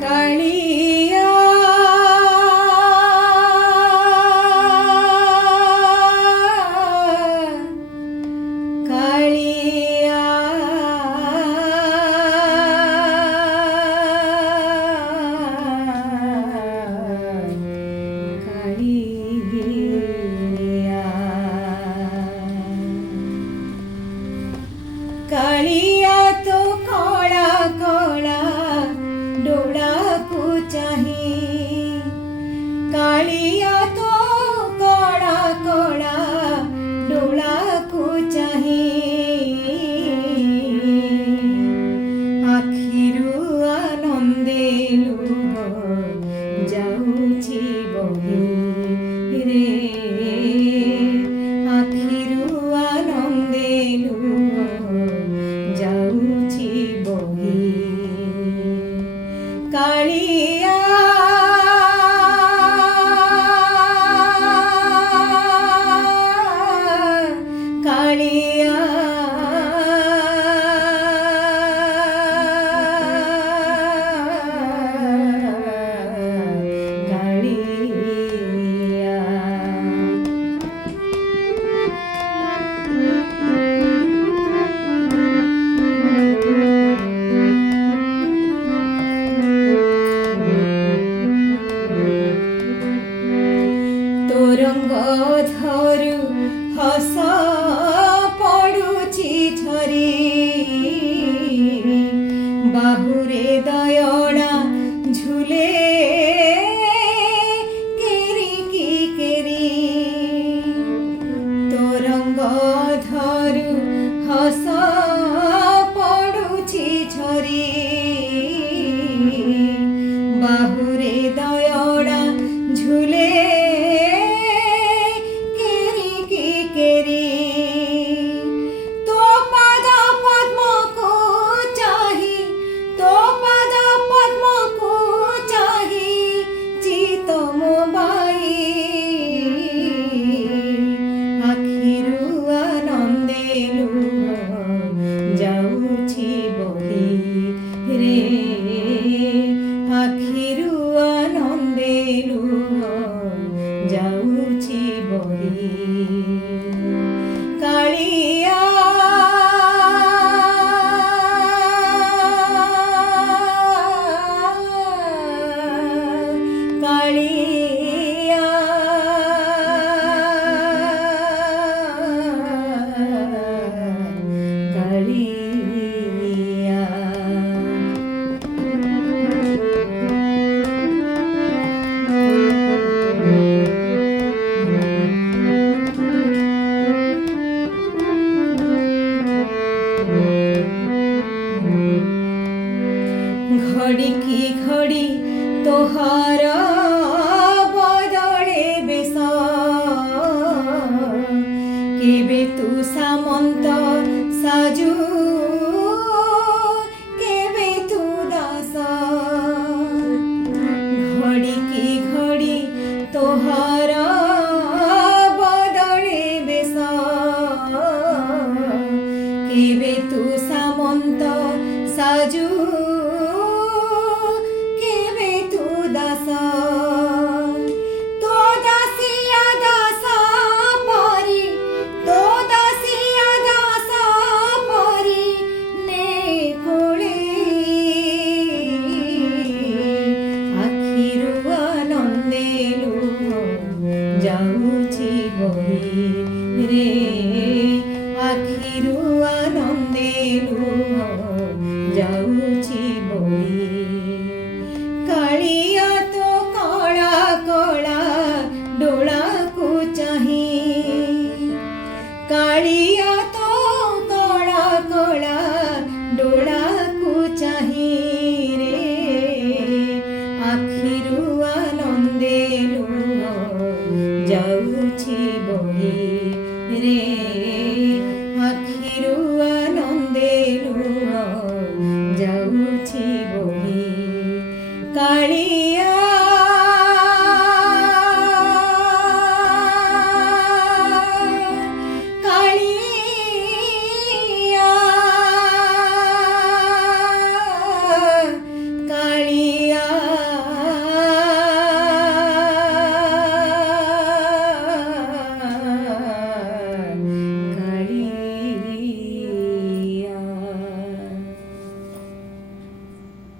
କାଳିଆ କାଳିଆ କାଳିଆ ତୋ କଳା କଳା ଡୋଳାକୁ ଚାହିଁ କାଳିଆ ତୋ କଳା କଳା ଡୋଳାକୁ ଚାହିଁ ଆଖିରୁ ଆନନ୍ଦେ ଲୁହ ଯାଉଛି ବହି ରେ ଆଖିରୁ ଆନନ୍ଦେ ଲୁହ ଯାଉଛି ବହି କାଳିଆ କାଳିଆ ରଙ୍ଗ ଧରୁ ହସ ପଡୁଛି ଝରି ବାହୁରେ ଦୟଣା ଝୁଲେ କେରିକି କେରି ତୋ ରଙ୍ଗ ଧରୁ ହସ ପଡୁଛି ଝରି ବାହୁରେ ଦୟଣା ଝୁଲେ ଯାଉଛି ବହି ରେ ଆଖିରୁ ଆନନ୍ଦେ ଲୁହ ଯାଉଛି ବହି କାଳିଆ କାଳିଆ ঘড়ি কি ঘড়ি তোহার বদলে বেশ কেবে তু সামন্ত সাজু কেবে তু দাস ঘড়ি কি ঘড়ি তোহার বদলে বেশ কেবে তু সামন্ত সাজু ଯାଉଛି ବହି ରେ ଆଖିରୁ ଆନନ୍ଦେ ଲୁହ ଯାଉଛି ବହି କାଳିଆ ତୋ କଳା କଳା ଡୋଳାକୁ ଚାହିଁ କାଳିଆ ତୋ କଳା କଳା ଡୋଳାକୁ ଚାହିଁ ରେ ଆଖିରୁ ଆନନ୍ଦେ ଲୁହ ଯାଉଛି ବହି ରେ ଆଖିରୁ ଆନନ୍ଦେ ଲୁହ ଯାଉଛି ବହି କାଳି